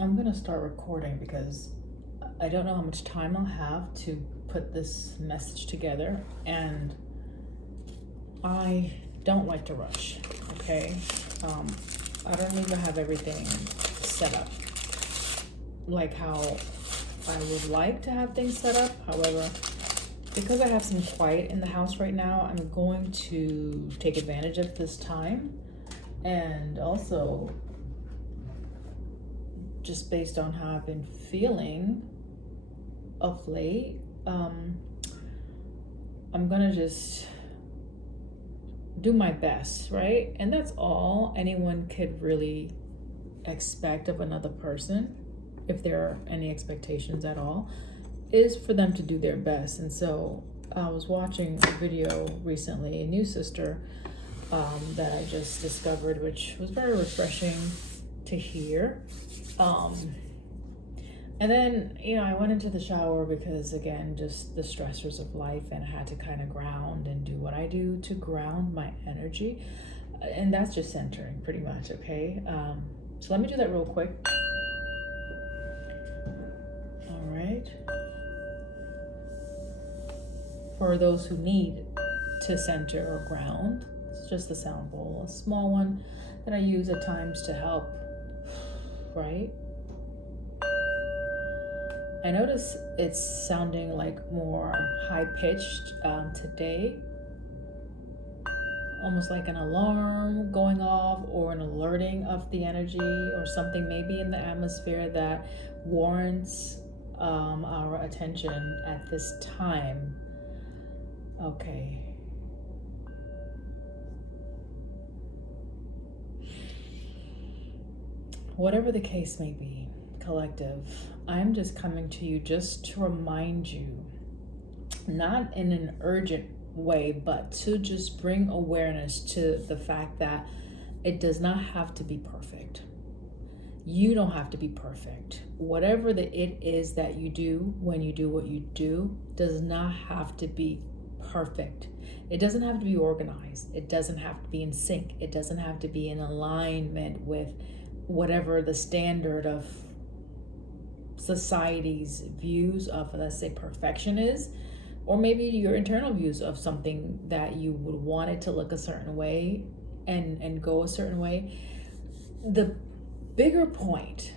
I'm gonna start recording because I don't know how much time I'll have to put this message together, and I don't like to rush, okay? Um, I don't need to have everything set up like how I would like to have things set up. However, because I have some quiet in the house right now, I'm going to take advantage of this time, and also just based on how I've been feeling of late, I'm gonna just do my best, right? And that's all anyone could really expect of another person, if there are any expectations at all, is for them to do their best. And so I was watching a video recently, a new sister that I just discovered, which was very refreshing to hear. And then, I went into the shower because, again, just the stressors of life, and I had to kind of ground and do what I do to ground my energy. And that's just centering, pretty much, okay? So let me do that real quick. All right. For those who need to center or ground, it's just a sound bowl, a small one that I use at times to help, right? I notice it's sounding like more high-pitched today, almost like an alarm going off or an alerting of the energy or something maybe in the atmosphere that warrants our attention at this time. Okay. Whatever the case may be, collective, I'm just coming to you just to remind you, not in an urgent way, but to just bring awareness to the fact that it does not have to be perfect. You don't have to be perfect. Whatever it is that you do when you do what you do does not have to be perfect. It doesn't have to be organized. It doesn't have to be in sync. It doesn't have to be in alignment with whatever the standard of society's views of, let's say, perfection is, or maybe your internal views of something that you would want it to look a certain way and go a certain way. The bigger point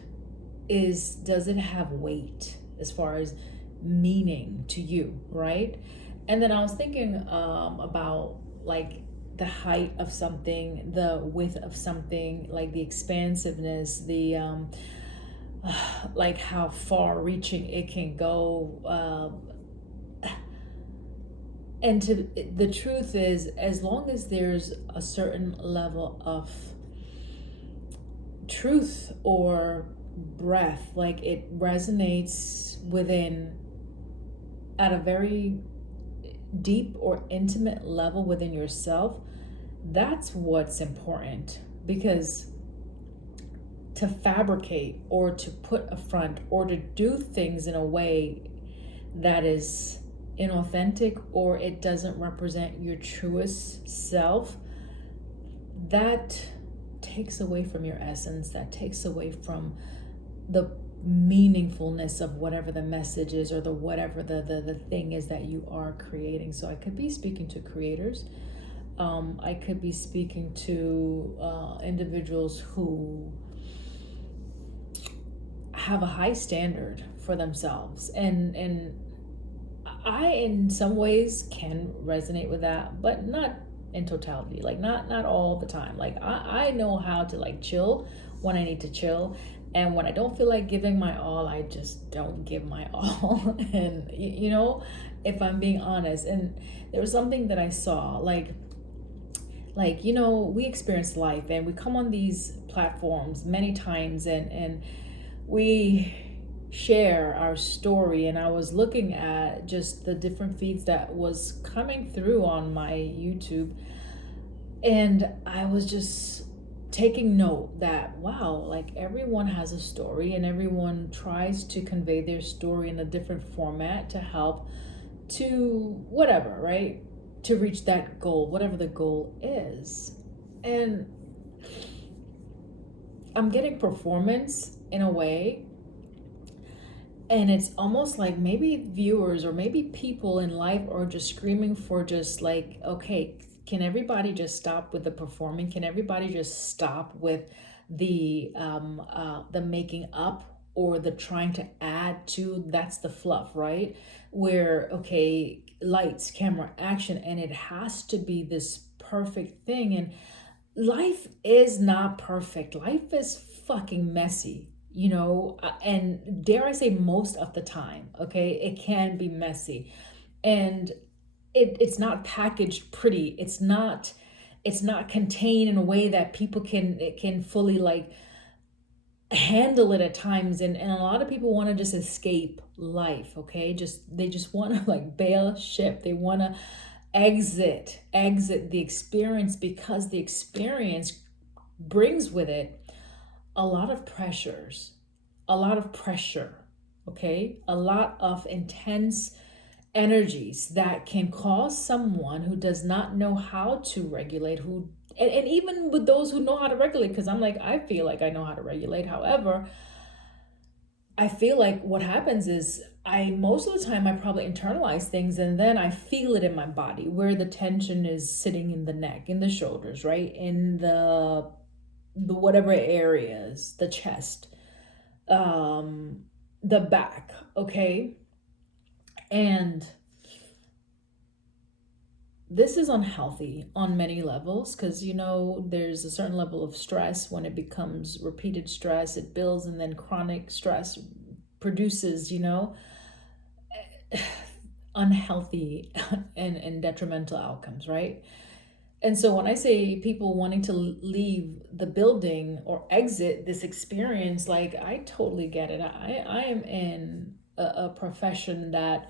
is, does it have weight as far as meaning to you, right? And then I was thinking about like the height of something, the width of something, like the expansiveness, the like how far reaching it can go. And the truth is, as long as there's a certain level of truth or breath, like it resonates within at a very deep or intimate level within yourself, that's what's important. Because to fabricate or to put a front or to do things in a way that is inauthentic or it doesn't represent your truest self, that takes away from your essence, that takes away from the meaningfulness of whatever the message is or the whatever the thing is that you are creating. So I could be speaking to creators. I could be speaking to individuals who have a high standard for themselves, and I in some ways can resonate with that, but not in totality, like not all the time. Like I know how to like chill when I need to chill, and when I don't feel like giving my all, I just don't give my all. And if I'm being honest, and there was something that I saw, like we experience life and we come on these platforms many times, and we share our story. And I was looking at just the different feeds that was coming through on my YouTube, and I was just taking note that, wow, like everyone has a story and everyone tries to convey their story in a different format to help to whatever, right, to reach that goal, whatever the goal is. And I'm getting performance in a way, and it's almost like maybe viewers or maybe people in life are just screaming for just like, okay, can everybody just stop with the performing? Can everybody just stop with the making up or the trying to add to? That's the fluff, right? Where, okay, lights, camera, action, and it has to be this perfect thing. And life is not perfect. Life is fucking messy, and dare I say, most of the time, okay, it can be messy. And it's not packaged pretty. It's not contained in a way that people can fully like handle it at times. And a lot of people want to just escape life, okay? They just want to like bail ship. They want to exit the experience, because the experience brings with it a lot of pressures, a lot of pressure, okay? A lot of intense energies that can cause someone who does not know how to regulate, and even with those who know how to regulate, because I feel like I know how to regulate. However, I feel like what happens is most of the time I probably internalize things, and then I feel it in my body where the tension is sitting in the neck, in the shoulders, right? In the whatever areas, the chest, the back, okay? And this is unhealthy on many levels, because there's a certain level of stress. When it becomes repeated stress, it builds, and then chronic stress produces unhealthy and detrimental outcomes, right? And so when I say people wanting to leave the building or exit this experience, like, I totally get it. I am in a profession that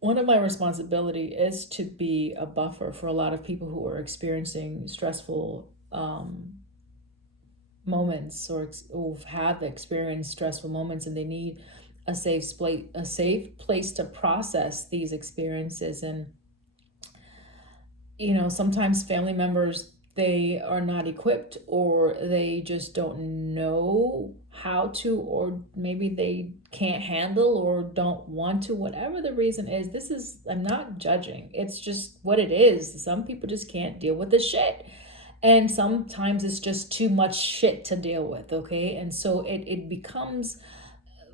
one of my responsibility is to be a buffer for a lot of people who are experiencing stressful moments, or who have experienced stressful moments, and they need a safe place to process these experiences. And sometimes family members, they are not equipped, or they just don't know how to, or maybe they can't handle or don't want to, whatever the reason is. I'm not judging, it's just what it is. Some people just can't deal with the shit, and sometimes it's just too much shit to deal with, okay? And so it becomes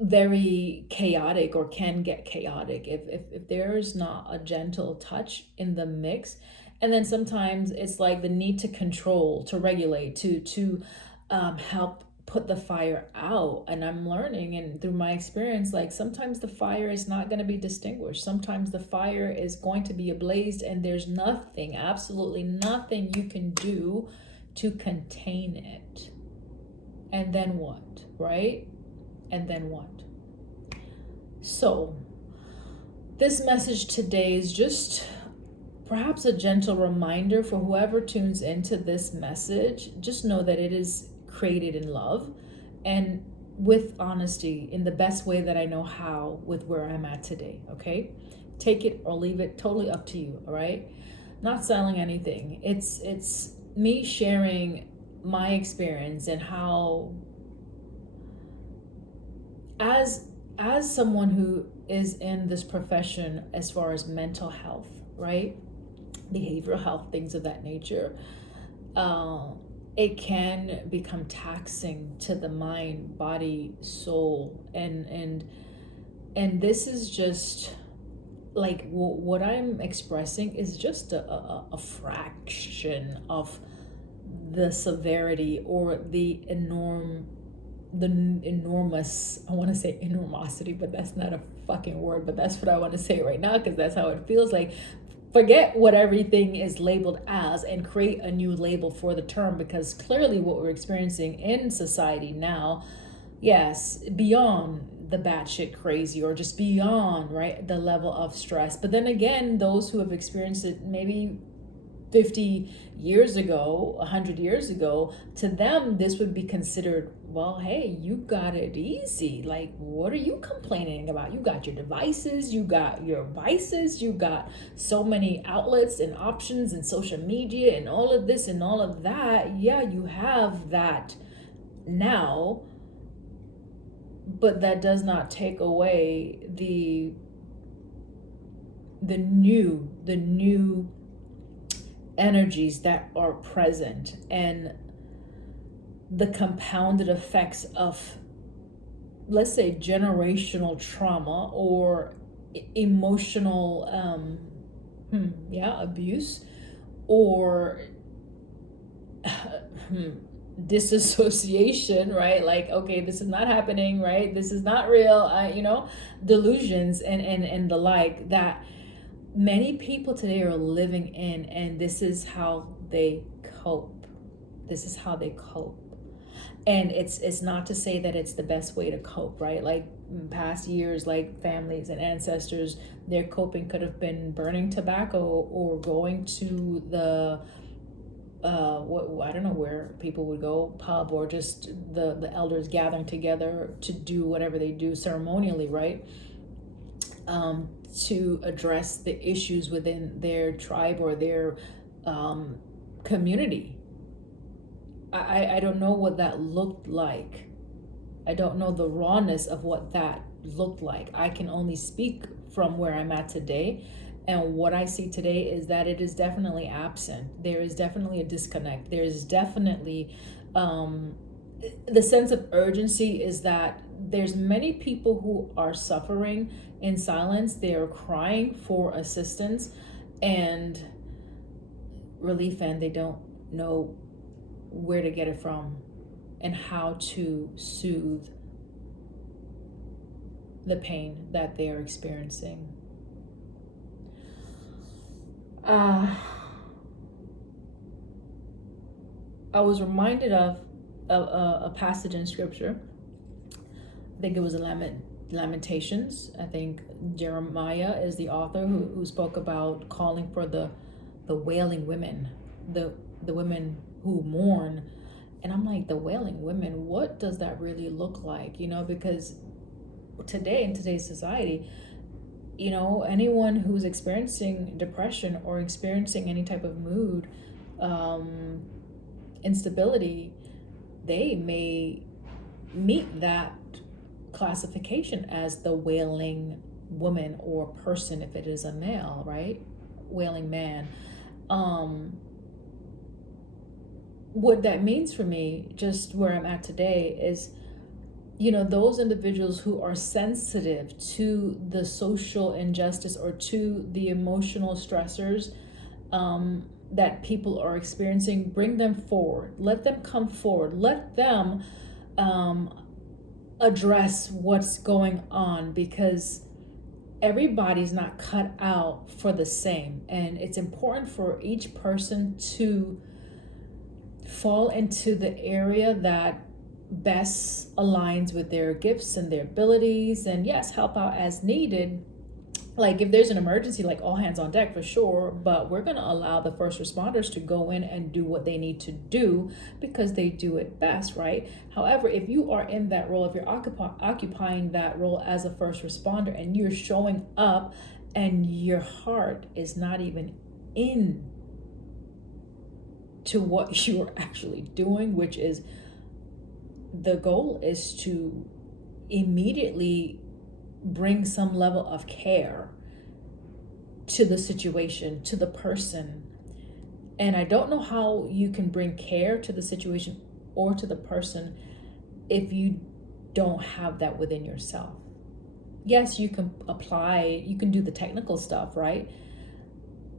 very chaotic, or can get chaotic, if there's not a gentle touch in the mix. And then sometimes it's like the need to control, to regulate, to help put the fire out. And I'm learning, and through my experience, like, sometimes the fire is not going to be distinguished. Sometimes the fire is going to be ablazed, and there's nothing, absolutely nothing you can do to contain it. And then what, right? And then what? So this message today is just perhaps a gentle reminder for whoever tunes into this message. Just know that it is created in love and with honesty, in the best way that I know how, with where I'm at today, okay? Take it or leave it, totally up to you, all right? Not selling anything. It's me sharing my experience, and how, as someone who is in this profession, as far as mental health, right? Behavioral health, things of that nature, it can become taxing to the mind, body, soul, and this is just like, what I'm expressing is just a fraction of the severity, or the enormous, I want to say enormosity, but that's not a fucking word, but that's what I want to say right now, because that's how it feels like. Forget what everything is labeled as, and create a new label for the term, because clearly what we're experiencing in society now, yes, beyond the batshit crazy, or just beyond, right, the level of stress. But then again, those who have experienced it maybe 50 years ago, 100 years ago, to them, this would be considered, well, hey, you got it easy. Like, what are you complaining about? You got your devices, you got your vices, you got so many outlets and options and social media and all of this and all of that. Yeah, you have that now, but that does not take away the new energies that are present, and the compounded effects of, let's say, generational trauma or emotional abuse, or disassociation, right? Like, okay, this is not happening, right? This is not real, delusions and the like, that many people today are living in, and this is how they cope. This is how they cope. And it's not to say that it's the best way to cope, right? Like in past years, like families and ancestors, their coping could have been burning tobacco or going to the I don't know where people would go, pub, or just the elders gathering together to do whatever they do ceremonially, right? To address the issues within their tribe or their community. I don't know what that looked like. I don't know the rawness of what that looked like. I can only speak from where I'm at today. And what I see today is that it is definitely absent. There is definitely a disconnect. There is definitely the sense of urgency is that there's many people who are suffering in silence. They are crying for assistance and relief, and they don't know where to get it from and how to soothe the pain that they are experiencing. I was reminded of a passage in scripture. I think it was Lamentations. I think Jeremiah is the author who spoke about calling for the wailing women, the women who mourn. And I'm like, the wailing women, what does that really look like? Because today, in today's society, anyone who's experiencing depression or experiencing any type of mood instability, they may meet that classification as the wailing woman or person if it is a male, right? Wailing man. What that means for me, just where I'm at today, is those individuals who are sensitive to the social injustice or to the emotional stressors that people are experiencing, bring them forward. Let them come forward. Let them address what's going on, because everybody's not cut out for the same. And it's important for each person to fall into the area that best aligns with their gifts and their abilities, and yes, help out as needed. Like if there's an emergency, like all hands on deck for sure, but we're going to allow the first responders to go in and do what they need to do because they do it best, right? However, if you are in that role, if you're occupying that role as a first responder and you're showing up and your heart is not even in to what you're actually doing, which is the goal is to immediately bring some level of care to the situation, to the person. And I don't know how you can bring care to the situation or to the person if you don't have that within yourself. Yes, you can apply, you can do the technical stuff, right?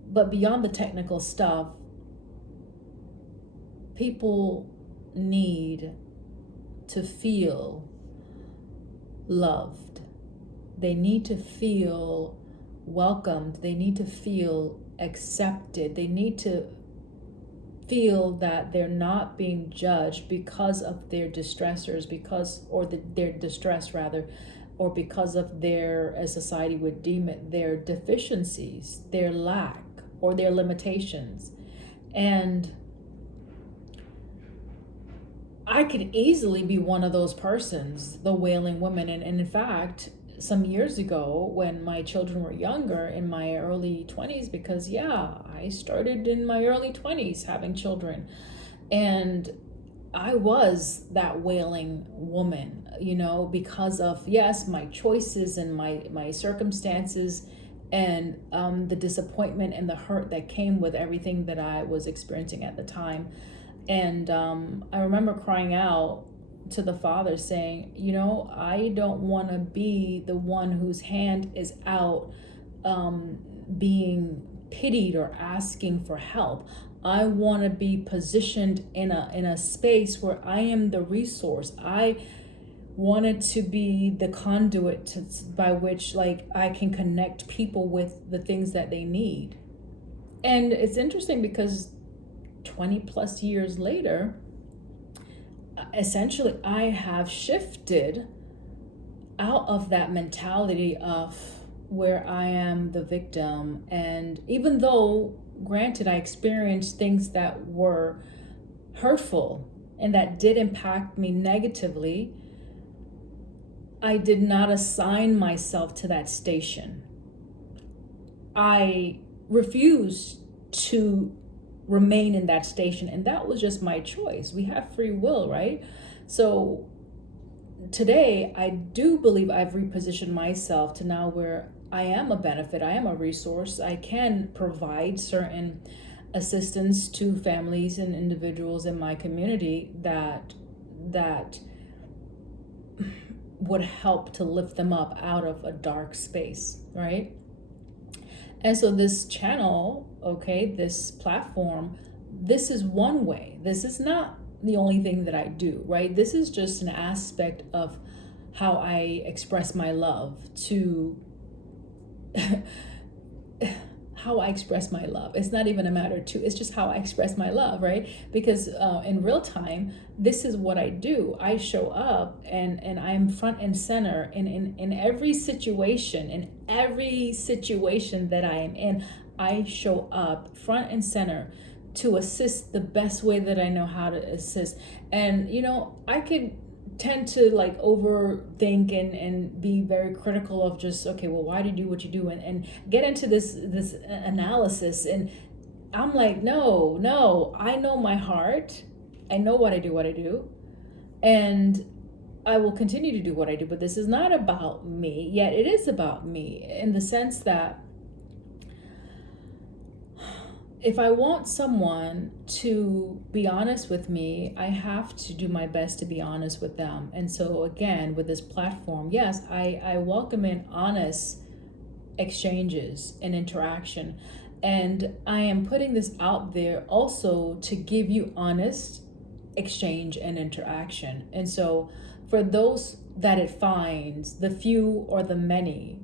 But beyond the technical stuff, people need to feel loved. They need to feel welcomed. They need to feel accepted. They need to feel that they're not being judged because of their distressors, their distress rather, or because of their, as society would deem it, their deficiencies, their lack, or their limitations. And I could easily be one of those persons, the wailing woman. And in fact, some years ago, when my children were younger, in my early 20s, because yeah, I started in my early 20s having children, and I was that wailing woman, because of, yes, my choices and my circumstances, and the disappointment and the hurt that came with everything that I was experiencing at the time. And I remember crying out to the Father saying, I don't want to be the one whose hand is out, being pitied or asking for help. I want to be positioned in a space where I am the resource. I wanted to be the conduit by which, like, I can connect people with the things that they need. And it's interesting because 20 plus years later, essentially I have shifted out of that mentality of where I am the victim. And even though, granted, I experienced things that were hurtful and that did impact me negatively, I did not assign myself to that station. I refused to remain in that station, and that was just my choice. We have free will, right? So today I do believe I've repositioned myself to now where I am a benefit, I am a resource, I can provide certain assistance to families and individuals in my community that would help to lift them up out of a dark space, right? And so this channel, okay, this platform, this is one way. This is not the only thing that I do, right? This is just an aspect of how I express my love to how I express my love. It's not even a matter to, it's just how I express my love, right? Because in real time, this is what I do. I show up and I'm front and center in every situation, that I am in. I show up front and center to assist the best way that I know how to assist. And, I could tend to like overthink and be very critical of just, okay, well, why do you do what you do, and get into this analysis. And I'm like, no, I know my heart, I know what I do, and I will continue to do what I do. But this is not about me, yet it is about me, in the sense that if I want someone to be honest with me, I have to do my best to be honest with them. And so again, with this platform, yes, I welcome in honest exchanges and interaction. And I am putting this out there also to give you honest exchange and interaction. And so for those that it finds, the few or the many,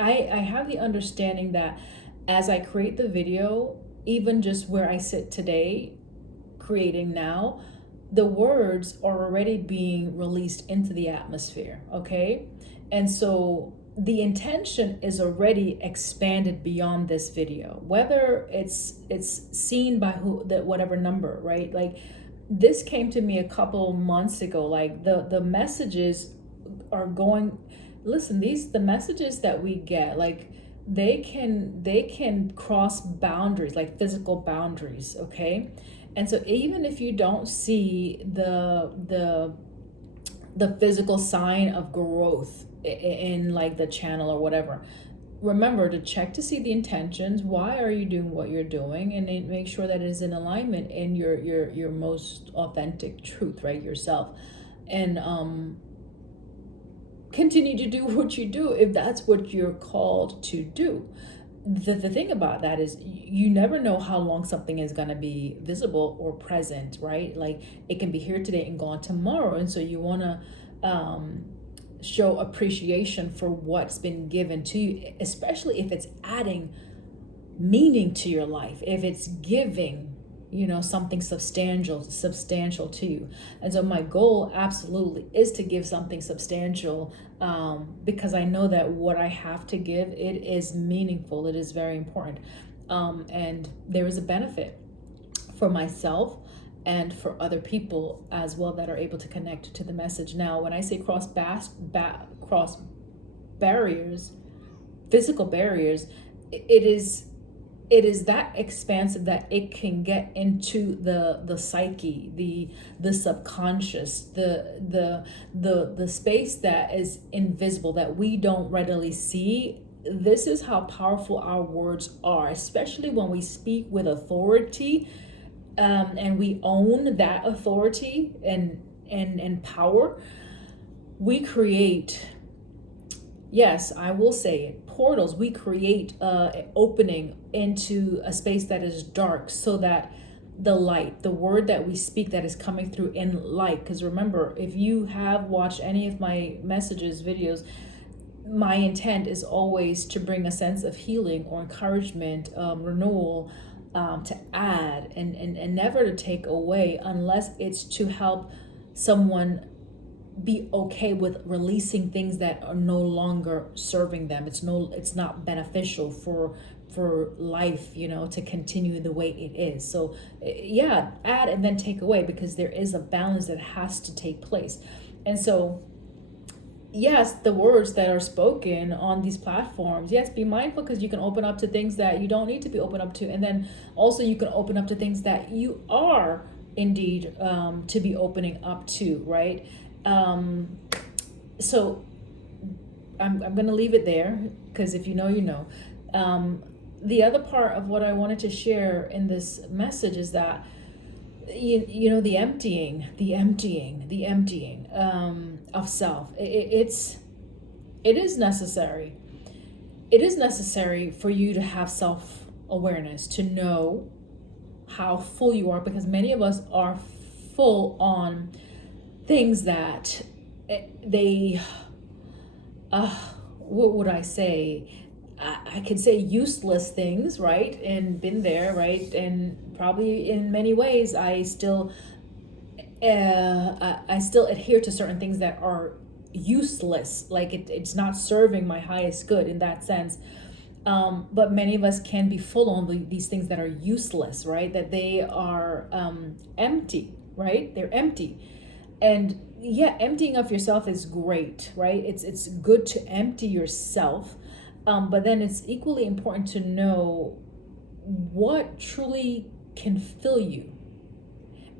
I have the understanding that as I create the video, even just where I sit today, creating now, the words are already being released into the atmosphere, okay? And so the intention is already expanded beyond this video, whether it's seen by whatever number, right? Like, this came to me a couple months ago. Like, the messages are going, listen, the messages that we get, like, they can cross boundaries, like physical boundaries, okay? And so even if you don't see the physical sign of growth in like the channel or whatever, remember to check to see the intentions. Why are you doing what you're doing? And then make sure that it is in alignment in your most authentic truth, right? Yourself. And continue to do what you do if that's what you're called to do. The thing about that is you never know how long something is going to be visible or present, right? Like, it can be here today and gone tomorrow. And so you want to show appreciation for what's been given to you, especially if it's adding meaning to your life, if it's giving something substantial to you. And so my goal absolutely is to give something substantial, because I know that what I have to give, it is meaningful, it is very important, and there is a benefit. for myself and for other people as well that are able to connect to the message. Now, when I say cross barriers, physical barriers, it is that expansive that it can get into the psyche, the subconscious, the space that is invisible, that we don't readily see. This is how powerful our words are, especially when we speak with authority, and we own that authority and power. We create, yes, I will say it, portals. We create an opening into a space that is dark, so that the light, the word that we speak that is coming through in light. Because remember, if you have watched any of my messages, videos, my intent is always to bring a sense of healing or encouragement, renewal, to add and never to take away, unless it's to help someone be okay with releasing things that are no longer serving them. It's not beneficial for life, to continue the way it is. So yeah, add and then take away, because there is a balance that has to take place. And so yes, the words that are spoken on these platforms, yes, be mindful, because you can open up to things that you don't need to be open up to. And then also you can open up to things that you are indeed to be opening up to, right? So I'm going to leave it there, because if you know, you know. The other part of what I wanted to share in this message is that the emptying of self. It is necessary. It is necessary for you to have self-awareness, to know how full you are, because many of us are full on things that they, what would I say? I could say useless things, right? And been there, right? And probably in many ways, I still adhere to certain things that are useless. Like it's not serving my highest good in that sense. But many of us can be full on these things that are useless, right? That they are empty, right? They're empty. And yeah, emptying of yourself is great, right? It's good to empty yourself. But then it's equally important to know what truly can fill you,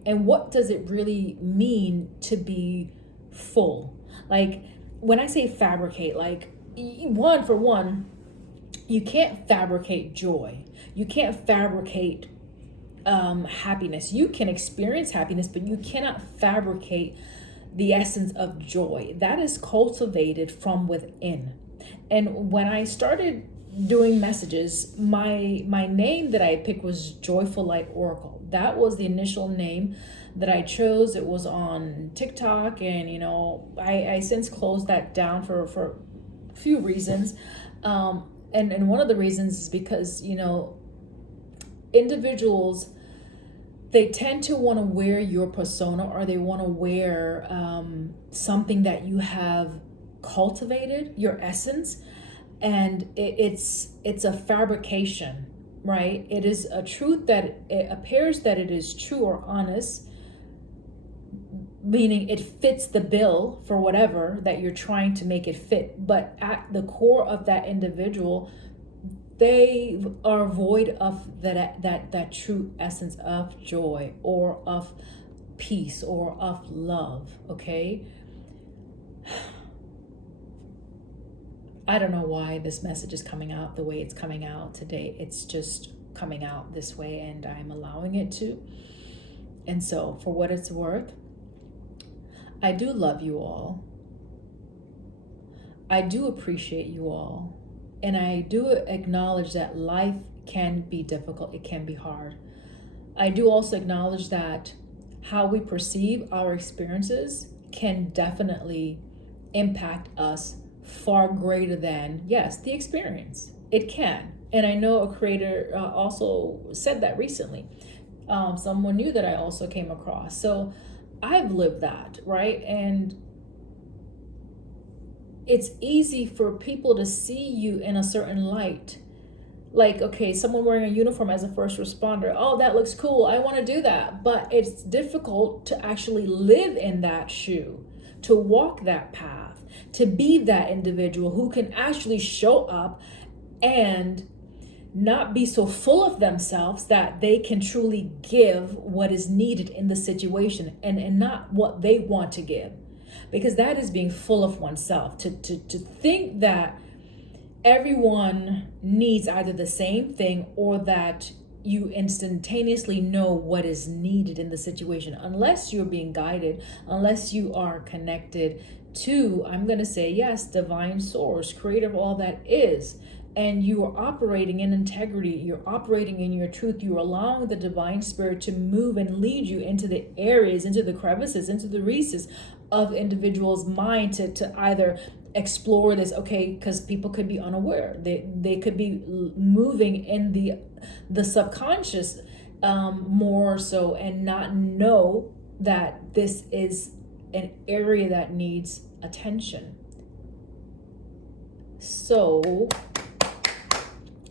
and what does it really mean to be full. Like when I say fabricate, like for one, you can't fabricate joy. You can't fabricate happiness. You can experience happiness, but you cannot fabricate the essence of joy. That is cultivated from within. And when I started doing messages, my name that I picked was Joyful Light Oracle. That was the initial name that I chose. It was on TikTok, and I since closed that down for a few reasons. And one of the reasons is because individuals, they tend to want to wear your persona, or they want to wear something that you have cultivated, your essence, and it's a fabrication, right? It is a truth that it appears that it is true or honest, meaning it fits the bill for whatever that you're trying to make it fit, but at the core of that individual, they are void of that true essence of joy, or of peace, or of love. Okay, I don't know why this message is coming out the way it's coming out today. It's just coming out this way, and I'm allowing it to. And so, for what it's worth, I do love you all. I do appreciate you all. And I do acknowledge that life can be difficult. It can be hard. I do also acknowledge that how we perceive our experiences can definitely impact us far greater than, yes, the experience. It can. And I know a creator also said that recently. Someone new that I also came across. So I've lived that, right? And it's easy for people to see you in a certain light, Like, okay, someone wearing a uniform as a first responder, oh, that looks cool, I want to do that. But it's difficult to actually live in that shoe, to walk that path, to be that individual who can actually show up and not be so full of themselves that they can truly give what is needed in the situation, and not what they want to give. Because that is being full of oneself, to think that everyone needs either the same thing, or that you instantaneously know what is needed in the situation, unless you're being guided, unless you are connected to, I'm going to say, yes, divine source, creator of all that is. And you are operating in integrity, you're operating in your truth, you're allowing the divine spirit to move and lead you into the areas, into the crevices, into the recesses of individuals' mind, to either explore this, okay, because people could be unaware, they could be moving in the subconscious more so, and not know that this is an area that needs attention. So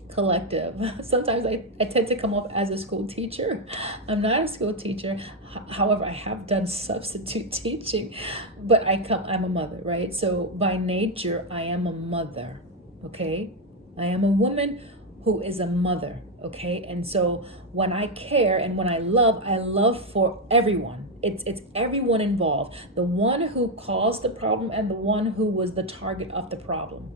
collective. Sometimes I tend to come up as a school teacher. I'm not a school teacher. However, I have done substitute teaching, but I'm a mother, right? So by nature, I am a mother, okay? I am a woman who is a mother, okay? And so when I care and when I love for everyone. It's everyone involved. The one who caused the problem and the one who was the target of the problem.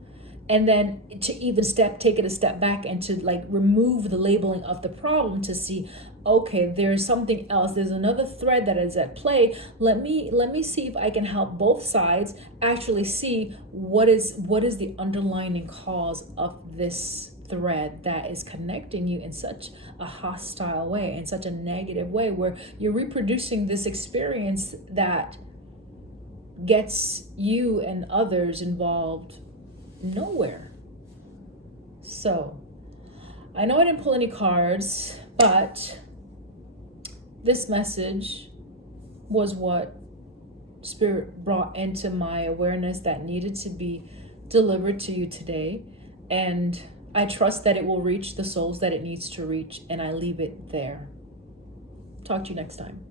And then to even take it a step back and to like remove the labeling of the problem, to see, okay, there's something else, there's another thread that is at play. Let me see if I can help both sides actually see what is the underlying cause of this thread that is connecting you in such a hostile way, in such a negative way, where you're reproducing this experience that gets you and others involved nowhere. So I know I didn't pull any cards, but this message was what Spirit brought into my awareness that needed to be delivered to you today. And I trust that it will reach the souls that it needs to reach, and I leave it there. Talk to you next time.